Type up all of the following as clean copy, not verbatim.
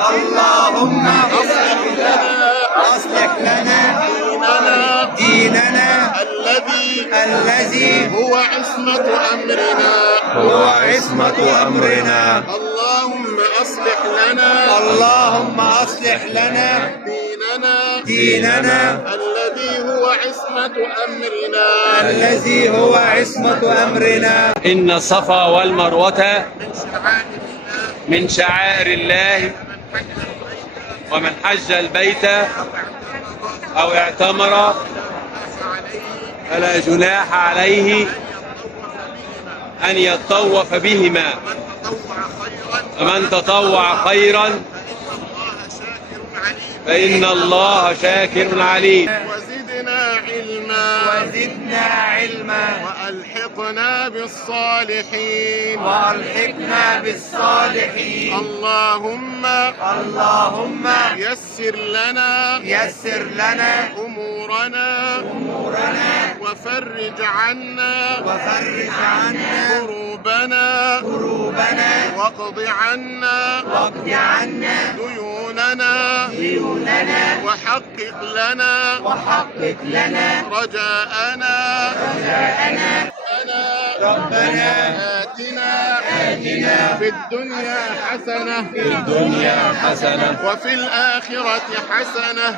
اللهم أصلح لنا ديننا الذي هو عصمة أمرنا. اللهم أصلح لنا ديننا الذي هو عصمة أمرنا. إن الصفا والمروة من شعائر الله، ومن حج البيت أو اعتمر فلا جناح عليه أن يطوف بهما، ومن تطوع خيرا فإن الله شاكر عليم. وزدنا علما وألحقنا بالصالحين. اللهم يسر لنا أمورنا وفرج عنا كروبنا واقض عنا ديوننا وحقق لنا رجاءنا. ربنا آتنا في الدنيا حسنة وفي الآخرة حسنة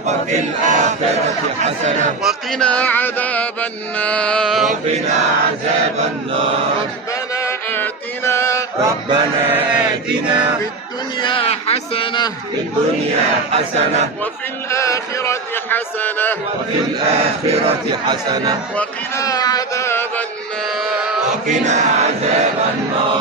وقنا عذاب النار. ربنا آتنا في الدنيا حسنة وفي الآخرة حسنة وقنا عذاب النار.